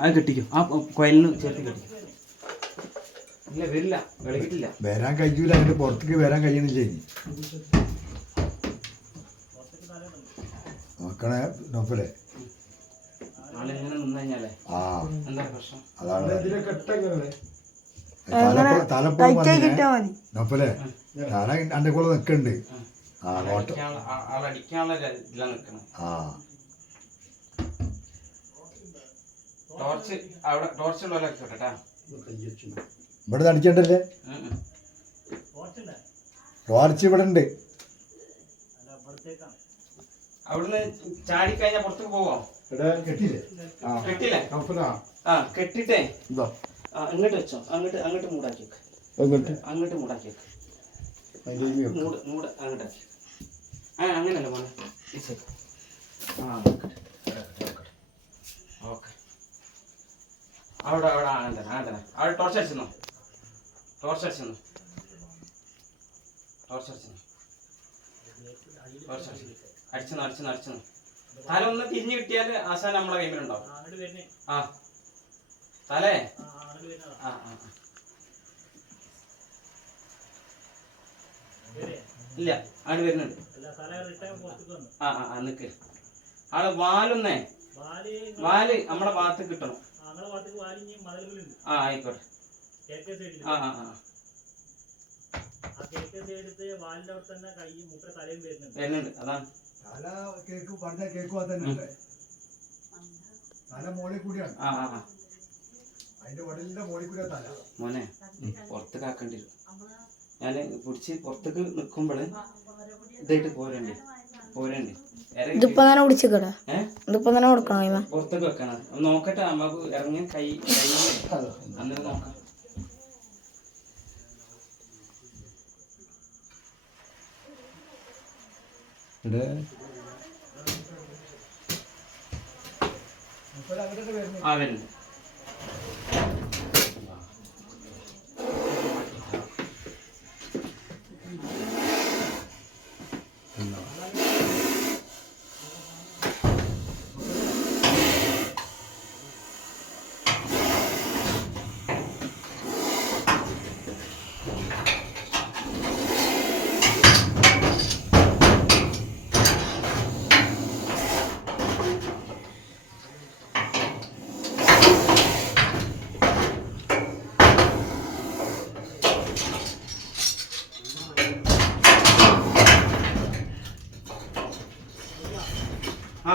അത് കെട്ടിക്കും. ആ കൊയലിന് ചേർത്ത് കെട്ടിക്കും. ഇല്ല വരില്ല. വിളകിട്ടില്ല വരാൻ കഴിയൂല അതിന്റെ പുറത്തേക്ക് വരാൻ കഴിയുന്നില്ല ഇനി നോക്കണേ നോക്കലേ ആ. എന്താ പ്രശ്നം? അതാണ്. തലപ്പുറം നോക്കലേ തല അന്റെ കൂടെ നിക്കണ്ട്. ആ ഓട്ടം. അടിക്കാനുള്ള ആ- ടോർച്ച് അവിടെ ടോർച്ച് ഉള്ള. ഇവിടെ അടിക്കണ്ടല്ലേ. ടോർച്ച് ഇവിടെ ഉണ്ട്. അവിടുന്ന് ചാടിക്കഴിഞ്ഞാൽ പുറത്തേക്ക് പോവോ? കെട്ടില്ലേ കെട്ടില്ലേ കപ്പലാ ആ കെട്ടിട്ടേ ഇതാ. അങ്ങോട്ട് വെച്ചോ. അങ്ങോട്ട് അങ്ങോട്ട് മൂടാക്കി വെക്ക്. എന്നിട്ട് അങ്ങോട്ട് മൂടാക്കി. മൂട് മൂട് അങ്ങോട്ട് ആ അങ്ങനല്ല മോനെ. ആ അവിടെ അവിടെ അങ്ങനെ തന്നെ അങ്ങനെ തന്നെ. അവിടെ ടോർച്ച് അടിച്ചെന്നോ ടോർച്ച് അടിച്ചിരുന്നു? ടോർച്ച് അടിച്ചിരുന്നു? ടോർച്ച് അടിച്ചു അടിച്ചെന്നു അടിച്ചെന്നു അടിച്ചെന്നു തല ഒന്ന് തിരിഞ്ഞു കിട്ടിയാൽ ആശാൻ നമ്മളെ കൈമിലുണ്ടാവും ആ തലേ? ആ ആ ആ. ഇല്ല ആട് വരുന്നുണ്ട്. ആ ആ ആ നിക്ക്. ആൾ വാലൊന്നേ? വാൽ നമ്മളെ ഭാഗത്ത് കിട്ടണം. ആ ആയിക്കോട്ടെ. ആ ആ ആ. വരുന്നുണ്ട്. അതാണ്. തല കേക്ക് പറഞ്ഞ കേക്ക് തന്നെ തല മോളിൽ കൂടിയാണ്. ആ ആ അതിന്റെ ഉടലിന്റെ മോളിൽ കൂടിയാ തല. മോനെ പുറത്ത് കാക്കേണ്ടി വരും. ഞാൻ പിടിച്ച് പുറത്തേക്ക് നിൽക്കുമ്പോൾ ഇതായിട്ട് പോരണ്ടേ? ഇതിപ്പോ തന്നെ കുടിച്ചിക്കടാ ഏ? ഇതിപ്പോ തന്നെ കൊടുക്കണം ഇവ പുറത്തേക്ക് വെക്കണം. നോക്കട്ടെ നമുക്ക് ഇറങ്ങി കൈ കൈ അന്നേരം നോക്കാം. ആ വരുന്നുണ്ട് ആ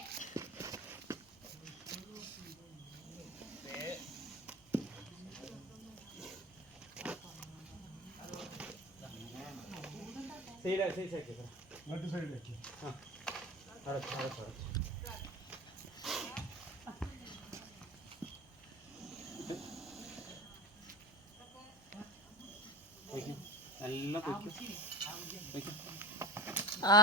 എടുത്തോടെ സഖേ എടുത്ത് സാക്ക്. സഖേ ഇതെടുത്തോ ഏയ്. ഏയ്. മറ്റു സൈഡിലേക്ക് വെക്ക്. നല്ല പൊയ്ക്കും. വെക്ക്. ആ